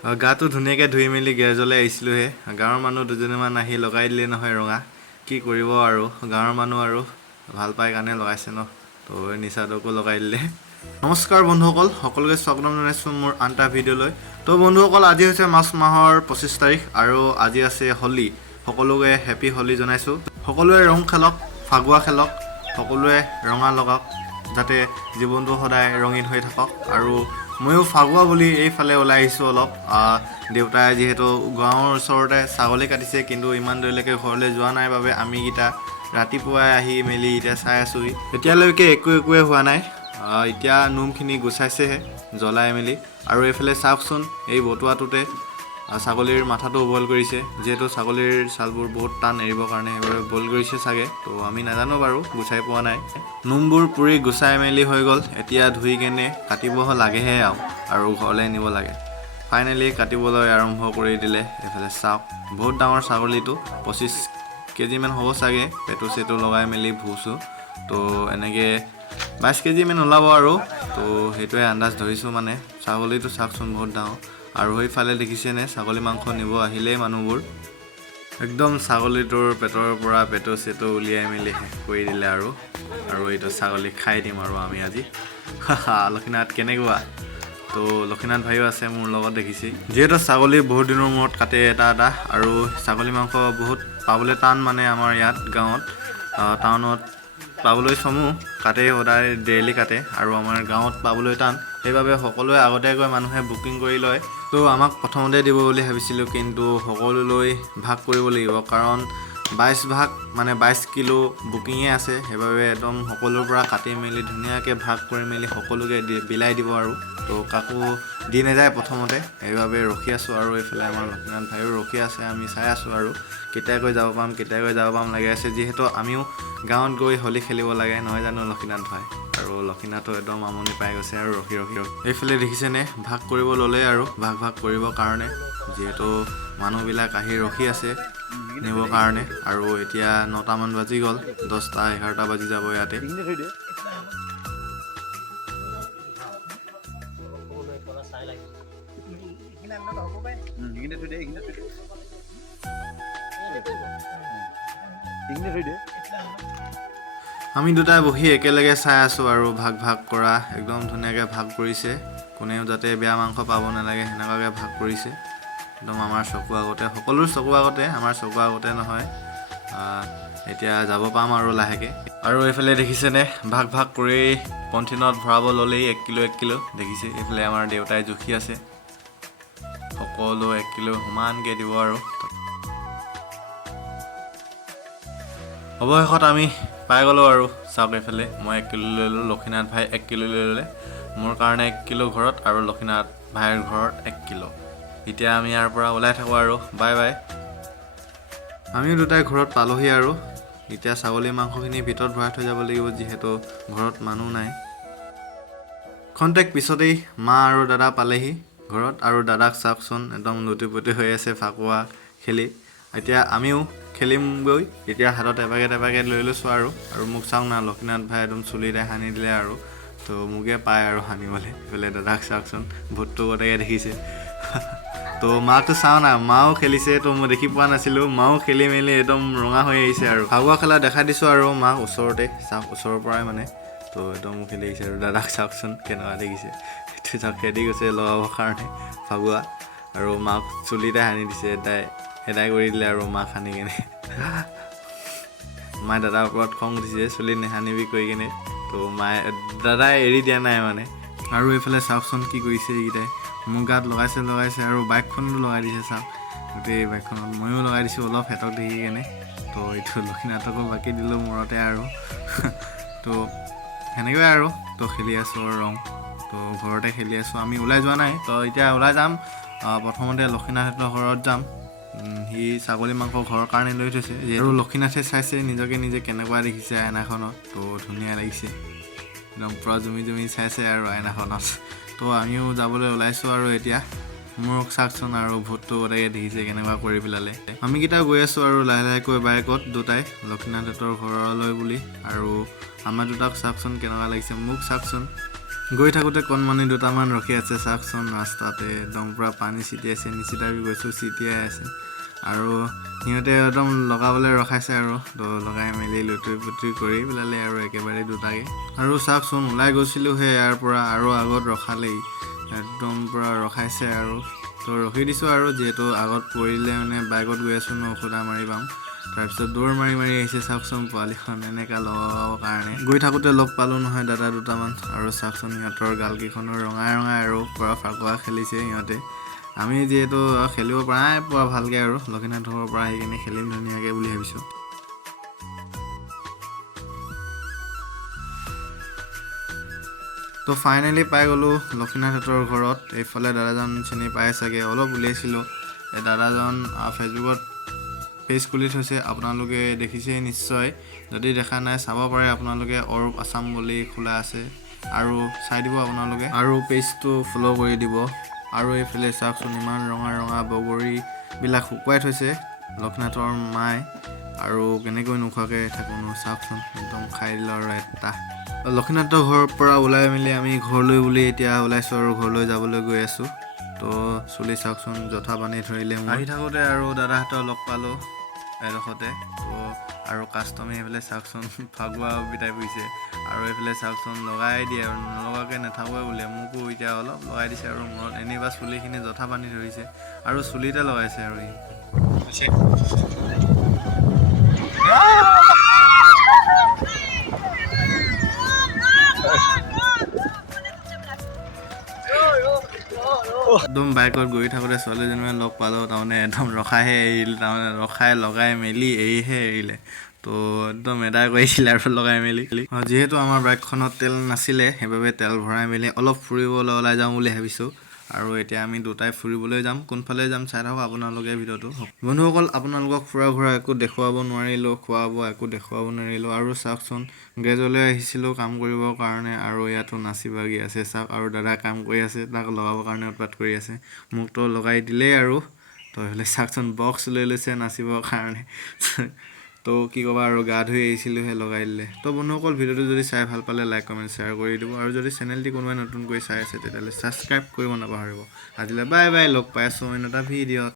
গাটো ধুনীয়াকৈ ধুই মেলি গেৰেজলৈ আহিছিলোঁহে। গাঁৱৰ মানুহ দুজনীমান আহি লগাই দিলে নহয় ৰঙা। কি কৰিব আৰু, গাঁৱৰ মানুহ আৰু ভাল পাই কাৰণে লগাইছে ন, তো নিচাদকো লগাই দিলে। নমস্কাৰ বন্ধুসকল, সকলোকে স্বাগতম জনাইছোঁ মোৰ আন এটা ভিডিঅ'লৈ। তো বন্ধুসকল, আজি হৈছে মাৰ্চ মাহৰ 25 তাৰিখ আৰু আজি আছে হোলী। সকলোকে হেপী হোলী জনাইছোঁ। সকলোৱে ৰং খেলক, ফাগুৱা খেলক, সকলোৱে ৰঙা লগাওক, যাতে জীৱনটো সদায় ৰঙীন হৈ থাকক। আৰু ময়ো ফাগুৱা বুলি এইফালে ওলাই আহিছোঁ অলপ। দেউতাই যিহেতু গাঁৱৰ ওচৰতে ছাগলী কাটিছে, কিন্তু ইমান দেৰিলৈকে ঘৰলৈ যোৱা নাই বাবে আমিকেইটা ৰাতিপুৱাই আহি মেলি এতিয়া চাই আছোঁহি। এতিয়ালৈকে একোৱে হোৱা নাই। এতিয়া নোমখিনি গুচাইছেহে জ্বলাই মেলি। আৰু এইফালে চাওকচোন, এই বটুৱাটোতে ছাগলীৰ মাথাটো বইল কৰিছে। যিহেতু ছাগলীৰ ছালবোৰ বহুত টান এৰিবৰ কাৰণে সেইবাবে বইল কৰিছে চাগে, তো আমি নাজানো বাৰু, গুচাই পোৱা নাই। নোমবোৰ পুৰি গুচাই মেলি হৈ গ'ল। এতিয়া ধুই কেনে কাটিব লাগেহে আৰু ঘৰলৈ নিব লাগে। ফাইনেলি কাটিবলৈ আৰম্ভ কৰি দিলে। এইফালে চাওক, বহুত ডাঙৰ ছাগলীটো, 25 কেজিমান হ'ব চাগে। পেটু চেটু লগাই মেলি ভুচো, তো এনেকৈ 22 কেজিমান ওলাব আৰু, তো সেইটোৱে আন্দাজ ধৰিছোঁ। মানে ছাগলীটো চাওকচোন, বহুত ডাঙৰ। আৰু সেইফালে দেখিছেনে, ছাগলী মাংস নিব আহিলেই মানুহবোৰ একদম ছাগলীটোৰ পেটৰ পৰা পেটু চেটু উলিয়াই মেলি শেষ কৰি দিলে। আৰু এইটো ছাগলী খাই দিম আৰু আমি আজি। লক্ষীনাথ কেনেকুৱা? তো লক্ষীনাথ ভাইও আছে মোৰ লগত, দেখিছে। যিহেতু ছাগলী বহুত দিনৰ মূৰত কাটে এটা আৰু ছাগলী মাংস বহুত পাবলৈ টান। মানে আমাৰ ইয়াত গাঁৱত, টাউনত পাবলৈ চমু, কাটে সদায় ডেইলি কাটে, আৰু আমাৰ গাঁৱত পাবলৈ টান। সেইবাবে সকলোৱে আগতীয়াকৈ মানুহে বুকিং কৰি লয়। তো আমাক প্ৰথমতে দিব বুলি ভাবিছিলোঁ, কিন্তু সকলোলৈ ভাগ কৰিব লাগিব, কাৰণ 22 ভাগ মানে 22 কিলো বুকিঙে আছে। সেইবাবে একদম সকলোৰ পৰা কাটি মেলি ধুনীয়াকৈ ভাগ কৰি মেলি সকলোকে বিলাই দিব আৰু, তো কাকো দি নাযায় প্ৰথমতে। সেইবাবে ৰখি আছোঁ। আৰু এইফালে আমাৰ লক্ষীনাথ ভাইও ৰখি আছে, আমি চাই আছোঁ আৰু কেতিয়াকৈ যাব পাম লাগি আছে। যিহেতু আমিও গাঁৱত গৈ হোলী খেলিব লাগে, নহয় জানো লক্ষীনাথ ভাই? আৰু লক্ষীনাথো একদম আমনি পাই গৈছে আৰু ৰখি এইফালে দেখিছেনে, ভাগ কৰিব ল'লে আৰু ভাগ কৰিবৰ কাৰণে। যিহেতু মানুহবিলাক আহি ৰখি আছে নিবৰ কাৰণে। আৰু এতিয়া 9টামান বাজি গ'ল, 10টা 11টা বাজি যাব ইয়াতে। আমি দুটাই বহি একেলগে চাই আছোঁ আৰু ভাগ কৰা একদম ধুনীয়াকৈ ভাগ কৰিছে। কোনেও যাতে বেয়া মাংস পাব নালাগে সেনেকুৱাকৈ ভাগ কৰিছে। একদম আমাৰ চকু আগতে, সকলোৰ চকু আগতে, আমাৰ চকু আগতে নহয়। এতিয়া যাব পাম আৰু লাহেকৈ। আৰু এইফালে দেখিছেনে, ভাগ কৰি পলিথিনত ভৰাব ল'লেই 1 কিলো দেখিছে। এইফালে আমাৰ দেউতাই জুখি আছে, সকলো 1 কিলো সমানকৈ দিব আৰু। অৱশেষত আমি পাই গ'লোঁ আৰু চাওক, এইফালে মই 1 কিলো লৈ ল'লোঁ, লক্ষীনাথ ভাই 1 কিলো লৈ ল'লে, মোৰ কাৰণে 1 কিলো ঘৰত, আৰু লক্ষীনাথ ভাইৰ ঘৰত 1 কিলো। এতিয়া আমি ইয়াৰ পৰা ওলাই থাকোঁ আৰু, বাই বাই। আমিও দুটাই ঘৰত পালোহি আৰু এতিয়া ছাগলী মাংসখিনি ভিতৰত ভৰাই থৈ যাব লাগিব, যিহেতু ঘৰত মানুহ নাই। খন্তেক পিছতেই মা আৰু দাদা পালেহি ঘৰত, আৰু দাদাক চাওকচোন, একদম লুটি-পুটি হৈ আছে ফাকুৱা খেলি। এতিয়া আমিও খেলিমগৈ। এতিয়া হাতত এপাকেট লৈ লৈছোঁ আৰু মোক চাওক না, লক্ষীনাথ ভাই একদম চুলিতে সানি দিলে আৰু, তো মোকে পায় আৰু সানিবলৈ। এইফালে দাদাক চাওকচোন, ভূতটো গোটেই দেখিছে। তো মাকটো চাওঁ না, মাও খেলিছে, তো মই দেখি পোৱা নাছিলোঁ। মাও খেলি মেলি একদম ৰঙা হৈ আহিছে আৰু ফাগুৱা খেলা দেখাই দিছোঁ আৰু মাক ওচৰতে, চাওক ওচৰৰ পৰাই মানে, তো একদম খেলি আহিছে। আৰু দাদাক চাওকচোন কেনেকুৱা দেখিছে, সেইটো চাওক, খেদি গৈছে লগাবৰ কাৰণে ফাগুৱা, আৰু মাক চুলিতে সানি দিছে, এদাই কৰি দিলে আৰু মাক সানি কেনে। মায়ে দাদাৰ ওপৰত খং উঠিছে, চুলি নেসানিবি কৰি কেনে, তো দাদাই এৰি দিয়া নাই মানে। আৰু এইফালে চাওকচোন কি কৰিছে এইকেইটাই, মোৰ গাত লগাইছে, আৰু বাইকখনতো লগাই দিছে চাওক, গোটেই বাইকখনত। ময়ো লগাই দিছোঁ অলপ হেঁতক দেখি কেনে, তো এইটো লক্ষীনাথকো বাকী দিলোঁ মূৰতে আৰু। তো সেনেকুৱাই আৰু, তো খেলি আছোঁ আৰু ৰং, তো ঘৰতে খেলি আছোঁ, আমি ওলাই যোৱা নাই। তো এতিয়া ওলাই যাম, প্ৰথমতে লক্ষীনাথহঁতৰ ঘৰত যাম। সি ছাগলী মাংস ঘৰৰ কাৰণে লৈ থৈছে। আৰু লক্ষীনাথে চাইছে নিজকে নিজে কেনেকুৱা দেখিছে আইনাখনত, তো ধুনীয়া লাগিছে, একদম পূৰা জুমি চাইছে আৰু আইনাখনত। তো আমিও যাবলৈ ওলাইছোঁ আৰু এতিয়া মোক চাওকচোন, আৰু ভূতটো গোটেই দেখিছে কেনেকুৱা কৰি পেলালে। আমিকেইটা গৈ আছোঁ আৰু লাহেকৈ বাইকত দুটাই লক্ষীনাথহঁতৰ ঘৰলৈ বুলি। আৰু আমাৰ দুটাক চাওকচোন কেনেকুৱা লাগিছে, মোক চাওকচোন গৈ থাকোঁতে কণমানি দুটামান ৰখি আছে চাওকচোন ৰাস্তাতে একদম পূৰা পানী ছিটিয়াইছে নিচিটাবি গৈছোঁ ছিটিয়াই আছে আৰু সিহঁতে একদম লগাবলৈ ৰখাইছে আৰু তো লগাই মেলি লুতুৰি পুতুৰি কৰি পেলালে আৰু একেবাৰে দুটাকৈ আৰু চাওকচোন ওলাই গৈছিলোঁহে ইয়াৰ পৰা আৰু আগত ৰখালেই একদম পূৰা ৰখাইছে আৰু তো ৰখি দিছোঁ আৰু যিহেতু আগত পৰিলে মানে বাইকত গৈ আছোঁ ন ঔষধা মাৰি পাম তাৰপিছত দৌৰ মাৰি মাৰি আহিছে চাওকচোন পোৱালিখন এনেকুৱা লগাবৰ কাৰণে গৈ থাকোঁতে লগ পালোঁ নহয় দাদা দুটামান আৰু চাওকচোন সিহঁতৰ গালকেইখনো ৰঙাই আৰু পূৰা ফাকুৱা খেলিছে সিহঁতে আমি যিহেতু খেলিব পৰাই পোৱা ভালকৈ আৰু লক্ষীনাথৰ পৰা আহি কিনে খেলিম ধুনীয়াকৈ বুলি ভাবিছোঁ তো ফাইনেলি পাই গ'লোঁ লক্ষীনাথহঁতৰ ঘৰত এইফালে দাদাজন চিনি পাই চাগে অলপ উলিয়াইছিলোঁ এই দাদাজন ফেচবুকত পেজ খুলি থৈছে আপোনালোকে দেখিছে নিশ্চয় যদি দেখা নাই চাব পাৰে আপোনালোকে অৰূপ আছাম বুলি খোলা আছে আৰু চাই দিব আপোনালোকে আৰু পেজটো ফ'ল' কৰি দিব আৰু এইফালে চাওকচোন ইমান ৰঙা বগৰীবিলাক শুকুৱাই থৈছে লক্ষীনাথৰ মাই আৰু কেনেকৈ নোখোৱাকৈ থাকোঁ চাওকচোন একদম খাই দিলোঁ আৰু এটা লক্ষীনাথৰ ঘৰৰ পৰা ওলাই মেলি আমি ঘৰলৈ বুলি এতিয়া ওলাইছোঁ আৰু ঘৰলৈ যাবলৈ গৈ আছোঁ তো চুলি চাওকচোন জঠা বান্ধি ধৰিলে আহি থাকোঁতে আৰু দাদাহঁতক লগ পালোঁ এডোখৰতে তো আৰু কাষ্টমে সেইফালে চাওকচোন ফাগুৱা বিটাই ফুৰিছে আৰু এইফালে চাওকচোন লগাই দিয়ে আৰু নলগাকৈ নাথাকোৱে বোলে মোকো এতিয়া অলপ লগাই দিছে আৰু মূৰত এনেবা চুলিখিনি জঠা বান্ধি ধৰিছে আৰু চুলিতে লগাইছে আৰু একদম বাইকত গৈ থাকোঁতে ছোৱালীজনীমান লগ পালোঁ তাৰমানে একদম ৰখাইহে এৰিলে তাৰমানে ৰখাই লগাই মেলি এৰিহে এৰিলে তো একদম এদাই কৰিছিলে আৰু লগাই মেলি যিহেতু আমাৰ বাইকখনত তেল নাছিলে সেইবাবে তেল ভৰাই মেলি অলপ ফুৰিবলৈ ওলাই যাওঁ বুলি ভাবিছোঁ আৰু এতিয়া আমি দুটাই ফুৰিবলৈ যাম কোনফালে যাম চাই থাকক আপোনালোকে ভিডিঅ'টো বন্ধুসকল আপোনালোকক ফুৰা ঘূৰা একো দেখুৱাব নোৱাৰিলোঁ খোৱা বোৱা একো দেখুৱাব নোৱাৰিলোঁ আৰু চাওকচোন গেৰেজলৈ আহিছিলোঁ কাম কৰিবৰ কাৰণে আৰু ইয়াতো নাচি বাগি আছে চাওক আৰু দাদা কাম কৰি আছে তাক লগাবৰ কাৰণে উৎপাত কৰি আছে মোকতো লগাই দিলেই আৰু তো এইফালে চাওকচোন বক্স লৈ লৈছে নাচিবৰ কাৰণে তো কি ক'বা আৰু গা ধুই আহিছিলোঁহে লগাই দিলে তো বন্ধুসকল ভিডিঅ'টো যদি চাই ভাল পালে লাইক কমেণ্ট শ্বেয়াৰ কৰি দিব আৰু যদি চেনেলটি কোনোবাই নতুনকৈ চাই আছে তেতিয়াহ'লে ছাবস্ক্ৰাইব কৰিব নাপাহৰিব আজিলৈ বাই বাই লগ পাই আছোঁ অন্য এটা ভিডিঅ'ত